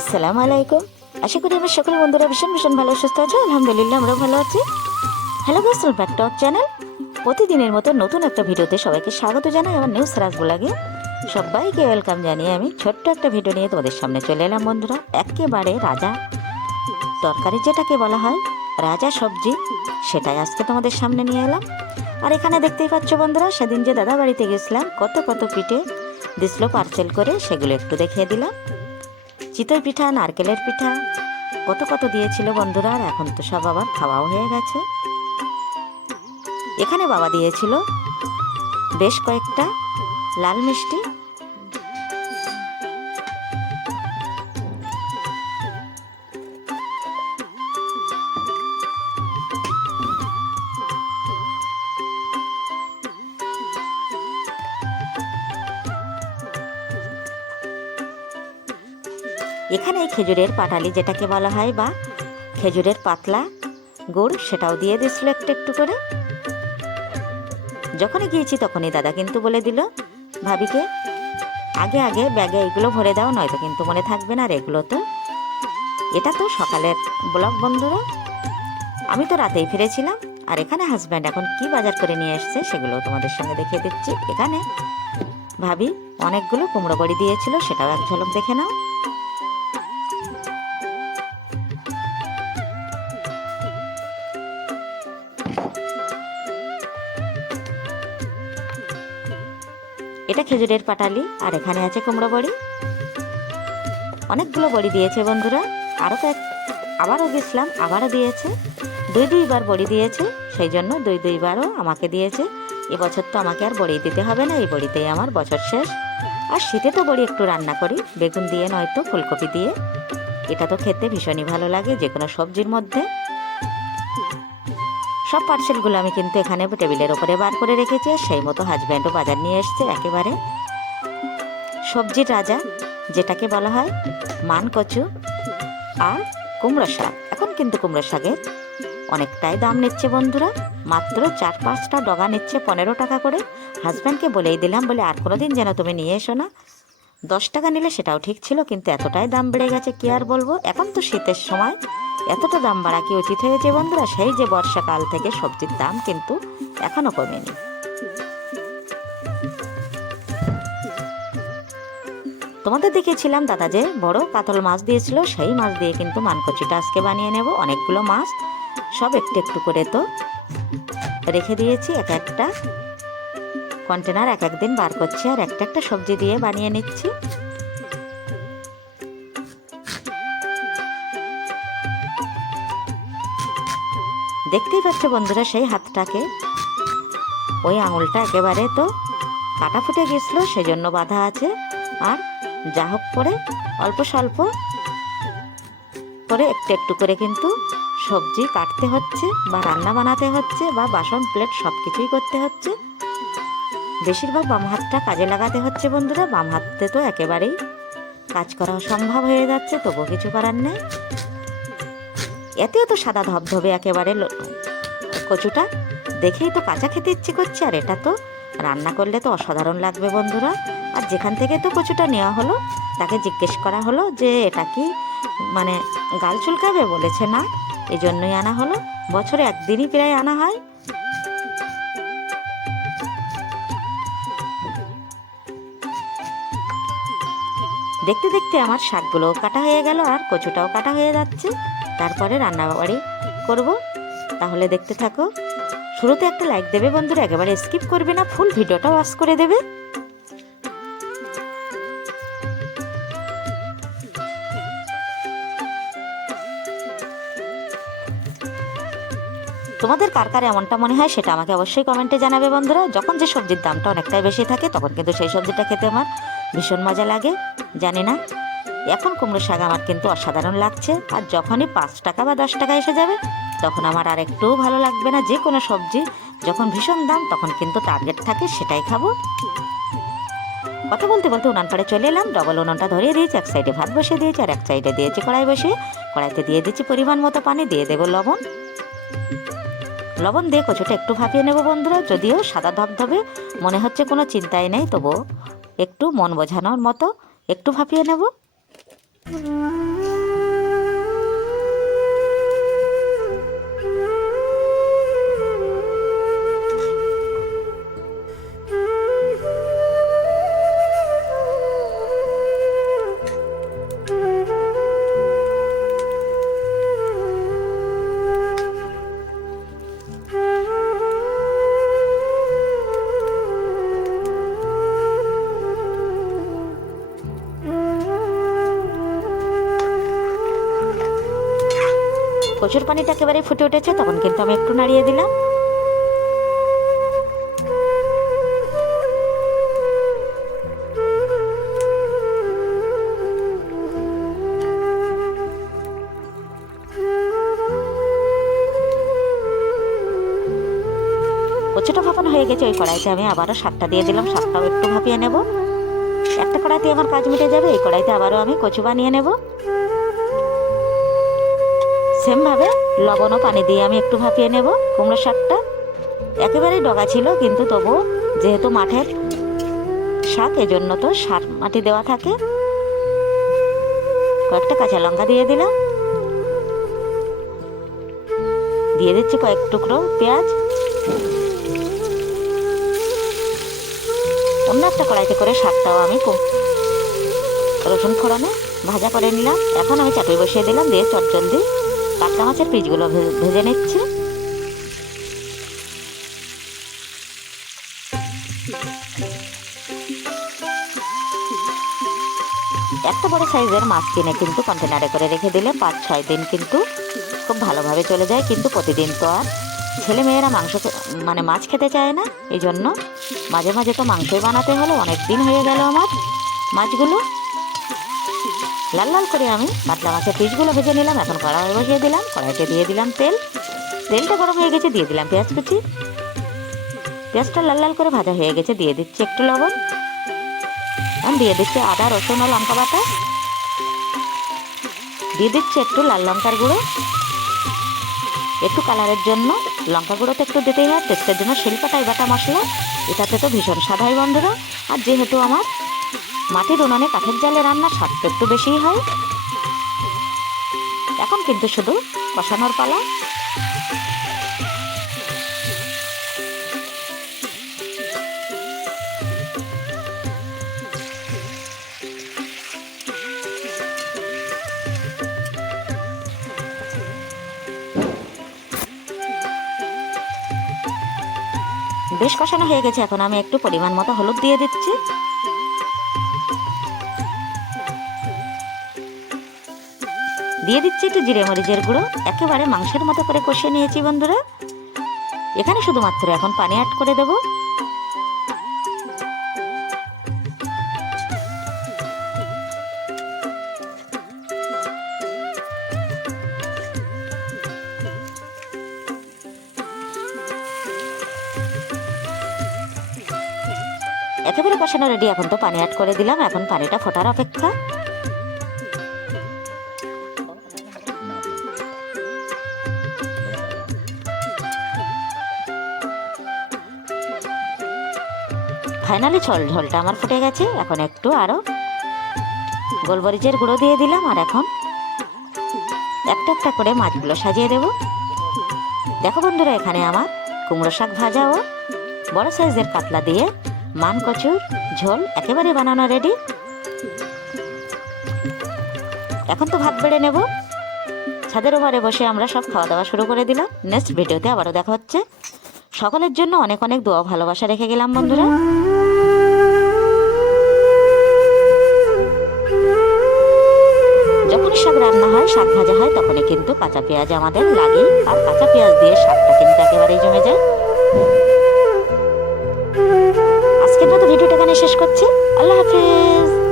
আসসালামু আলাইকুম। আশা করি আমার সকল বন্ধুরা ভীষণ ভীষণ ভালো সুস্থ আছে। আলহামদুলিল্লাহ আমরা ভালো আছি। Hello guys, welcome back to our channel. প্রতিদিনের মতো নতুন একটা ভিডিওতে সবাইকে স্বাগত জানাই। আমার নিউজ রাজবো লাগে সবাইকে ওয়েলকাম জানিয়ে আমি ছোট্ট একটা ভিডিও নিয়ে তোমাদের সামনে চলে এলাম বন্ধুরা। একেবারে রাজা তরকারি যেটাকে বলা হয় রাজা সবজি, সেটাই আজকে তোমাদের সামনে নিয়ে এলাম। আর এখানে দেখতেই পাচ্ছ বন্ধুরা, সেদিন যে দাদা বাড়িতে গেছিলাম কত কত পিঠে দিছিল পার্সেল করে, সেগুলো একটু দেখিয়ে দিলাম। চিতই পিঠা, নারকেলের পিঠা, কত কত দিয়েছিল বন্ধুরা। আর এখন তো সব আবার খাওয়াও হয়ে গেছে। এখানে বাবা দিয়েছিল বেশ কয়েকটা লাল মিষ্টি। এখানে খেজুরের পাটালি যেটাকে বলা হয় বা খেজুরের পাতলা গুড়, সেটাও দিয়ে দিয়েছিল একটু একটু করে। যখনই গিয়েছি তখনই দাদা কিন্তু বলে দিল ভাবিকে, আগে আগে ব্যাগে এগুলো ভরে দাও, নয়তো কিন্তু মনে থাকবে না। আর এগুলো তো, এটা তো সকালের ব্লগ বন্ধুরা, আমি তো রাতেই ফিরেছিলাম। আর এখানে হাজব্যান্ড এখন কি বাজার করে নিয়ে এসছে সেগুলো তোমাদের সঙ্গে দেখিয়ে দিচ্ছি। এখানে ভাবি অনেকগুলো কুমড়ো বড়ি দিয়েছিল, সেটাও এক ঝলক দেখে নাও। এটা খেজুরের পাটালি, আর এখানে আছে কুমড়ো বড়ি। অনেকগুলো বড়ি দিয়েছে বন্ধুরা। আরও তো আবারও গেছিলাম, আবারও দিয়েছে। দুইবার বড়ি দিয়েছে, সেই জন্য দুইবারও আমাকে দিয়েছে। এবছর তো আমাকে আর বড়ি দিতে হবে না, এই বড়িতেই আমার বছর শেষ। আর শীতে তো বড়ি একটু রান্না করি বেগুন দিয়ে, নয়তো ফুলকপি দিয়ে। এটা তো খেতে ভীষণই ভালো লাগে যে কোনো সবজির মধ্যে। সব পার্সেলগুলো আমি কিন্তু এখানে টেবিলের ওপরে বার করে রেখেছি। সেই মতো হাজব্যান্ডও বাজার নিয়ে এসছে একেবারে সবজির রাজা যেটাকে বলা হয় মান কচু আর কুমড়ো শাক। এখন কিন্তু কুমড়ো শাকের অনেকটাই দাম নিচ্ছে বন্ধুরা, মাত্র 4-5টা ডগা নিচ্ছে 15 টাকা করে। হাজব্যান্ডকে বলেই দিলাম, বলে আর কোনো দিন যেন তুমি নিয়ে এসো না। 10 টাকা নিলে সেটাও ঠিক ছিল, কিন্তু এতটাই দাম বেড়ে গেছে কি আর বলবো। এখন তো শীতের সময়, এতটা দাম বাড়া কি উচিত হয়েছে বন্ধুরা? সেই যে বর্ষাকাল থেকে সবজির দাম কিন্তু এখনো কমেনি। তোমাদের দেখেছিলাম দাদা যে বড় কাতল মাছ দিয়েছিল, সেই মাছ দিয়ে কিন্তু মানকচিটা আজকে বানিয়ে নেব। অনেকগুলো মাছ, সব একটু একটু করে তো রেখে দিয়েছি। এক একটা কন্টেনার এক একদিন বার করছি, আর একটা একটা সবজি দিয়ে বানিয়ে নিচ্ছি। দেখতেই পাচ্ছ বন্ধুরা সেই হাতটাকে, ওই আঙুলটা একেবারে তো কাটা ফুটে গেছিলো, সেজন্য বাধা আছে। আর যা হোক করে অল্প স্বল্প করে একটু একটু করে কিন্তু সবজি কাটতে হচ্ছে, বা রান্না বানাতে হচ্ছে, বা বাসন প্লেট সব কিছুই করতে হচ্ছে। বেশিরভাগ বাম হাতটা কাজে লাগাতে হচ্ছে বন্ধুরা। বাম হাতে তো একেবারেই কাজ করা অসম্ভব হয়ে যাচ্ছে, তবুও কিছু করার নেই। এতেও তো সাদা ধবধবে একেবারে কচুটা, দেখেই তো কাঁচা খেতে ইচ্ছে করছে। আর এটা তো রান্না করলে তো অসাধারণ লাগবে বন্ধুরা। আর যেখান থেকে তো কচুটা নেওয়া হলো, তাকে জিজ্ঞেস করা হলো যে এটা কি মানে গাল চুলকাবে, বলেছে না, এই জন্যই আনা হলো। বছরে একদিনই প্রায় আনা হয়। দেখতে দেখতে আমার শাকগুলোও কাটা হয়ে গেল, আর কচুটাও কাটা হয়ে যাচ্ছে। তারপরে রান্নাবাড়ি করব, তাহলে দেখতে থাকো। শুরুতে একটা লাইক দেবে বন্ধুরা, একেবারে স্কিপ করবে না, ফুল ভিডিওটা ওয়াচ করে দেবে। তোমাদের কার কার এমনটা মনে হয় সেটা আমাকে অবশ্যই কমেন্টে জানাবে বন্ধুরা। যখন যে সবজির দামটা অনেকটাই বেশি থাকে, তখন কিন্তু সেই সবজিটা খেতে আমার ভীষণ মজা লাগে। জানি না, এখন কুমড়ো শাক আমার কিন্তু অসাধারণ লাগছে। আর যখনই 5 টাকা বা 10 টাকা এসে যাবে, তখন আমার আর একটুও ভালো লাগবে না। যে কোনো সবজি যখন ভীষণ দাম, তখন কিন্তু টার্গেট থাকে সেটাই খাবো। কথা বলতে বলতে উনান পাড়ে চলে এলাম। ডবল উনানটা ধরিয়ে দিয়েছি, এক সাইডে ভাত বসিয়ে দিয়েছি, আর এক সাইডে দিয়েছি কড়াই বসিয়ে। কড়াইতে দিয়ে দিচ্ছি পরিমাণ মতো পানি, দিয়ে দেবো লবণ। লবণ দিয়ে কচুটা একটু ভাপিয়ে নেব বন্ধুরা। যদিও সাদা ধবধবে মনে হচ্ছে, কোনো চিন্তাই নেই, তবুও একটু মন বোঝানোর মতো একটু ভাপিয়ে নেব। কচুর পানিটা একেবারে ফুটে উঠেছে, তখন কিন্তু আমি একটু নাড়িয়ে দিলাম। কচুটা ভাপানো হয়ে গেছে, ওই কড়াইতে আমি আবারও শাকটা দিয়ে দিলাম। শাকটাও একটু ভাপিয়ে নেব। একটা কড়াইতে আমার কাজ মিটে যাবে, এই কড়াইতে আবারও আমি কচু বানিয়ে নেব। সেমভাবে লবণ ও পানি দিয়ে আমি একটু ভাপিয়ে নেব কুমড়ো শাকটা। একেবারেই ডগা ছিল, কিন্তু তবুও যেহেতু মাঠের শাক, এজন্য তো সার মাটি দেওয়া থাকে। কয়েকটা কাঁচা লঙ্কা দিয়ে দিলাম, দিয়ে দিচ্ছি কয়েক টুকরো পেঁয়াজ। অন্য একটা কড়াইতে করে শাকটাও আমি রসুন ফোড়নে ভাজা করে নিলাম। এখন আমি চাটুই বসিয়ে দিলাম, দিয়ে চটজলদি কাতলা মাছের পিসগুলো ভেজে নিচ্ছি। একটা বড় সাইজের মাছ কিনে কিন্তু কন্টেনারে করে রেখে দিলে 5-6 দিন কিন্তু খুব ভালোভাবে চলে যায়। কিন্তু প্রতিদিন তো আর ছেলেমেয়েরা মাছ খেতে চায় না, এই জন্য মাঝে মাঝে তো মাংসই বানাতে হলো। অনেক দিন হয়ে গেল আমার মাছগুলো। লাল লাল করে আমি কাতলা মাছের পিসগুলো ভেজে নিলাম। এখন কড়াই বসিয়ে দিলাম, কড়াইতে দিয়ে দিলাম তেল। তেলটা গরম হয়ে গেছে, দিয়ে দিলাম পেঁয়াজ কুচি। পেঁয়াজটা লাল লাল করে ভাজা হয়ে গেছে, দিয়ে দিচ্ছি একটু লবণ। দিয়ে দিচ্ছি আদা রসুন ও লঙ্কা বাটা। দিয়ে দিচ্ছি একটু লাল লঙ্কার গুঁড়ো, একটু কালারের জন্য। লঙ্কা গুঁড়ো তো একটু দিতেই হয়, টেস্টের জন্য শিলপাটায় বাটা মশলা, এটাতে তো ভীষণ স্বাদ হয় বন্ধুরা। আর যেহেতু আমার মাটির উনুনে কাঠের জালে রান্না, স্বাদটা একটু বেশিই হয়। এখন কিন্তু শুধু কষানোর পালা। বেশ কষানো হয়ে গেছে, এখন আমি একটু পরিমাণ মতো হলুদ দিয়ে দিচ্ছি। দিয়ে দিচ্ছি একটু জিরে মরিচের গুঁড়ো। একেবারে মাংসের মতো করে কষিয়ে নিয়েছি বন্ধুরা। এখানে শুধুমাত্র এখন পানি অ্যাড করে দেব। একেবারে কষানো রেডি, এখন তো পানি অ্যাড করে দিলাম। এখন পানিটা ফোটার অপেক্ষা। ফাইনালি ঝোলটা আমার ফুটে গেছে। এখন একটু আরও গোলমরিচের গুঁড়ো দিয়ে দিলাম। আর এখন একটা একটা করে মাছগুলো সাজিয়ে দেব। দেখো বন্ধুরা, এখানে আমার কুমড়ো শাক ভাজা ও বড় সাইজের কাতলা দিয়ে মান কচুর ঝোল একেবারে বানানো রেডি। এখন তো ভাত বেড়ে নেব। ছাদের ওপরে বসে আমরা সব খাওয়া দাওয়া শুরু করে দিলাম। নেক্সট ভিডিওতে আবারও দেখা হচ্ছে। সকলের জন্য অনেক অনেক দোয়া ভালোবাসা রেখে গেলাম বন্ধুরা। যখনই শাক রান্না হয়, শাক ভাজা হয়, তখনই কিন্তু কাঁচা পেঁয়াজ আমাদের লাগে। আর কাঁচা পেঁয়াজ দিয়ে শাকটা কিন্তু একেবারেই জমে যায়। আজকের মতো ভিডিওটা এখানে শেষ করছি। আল্লাহ হাফেজ।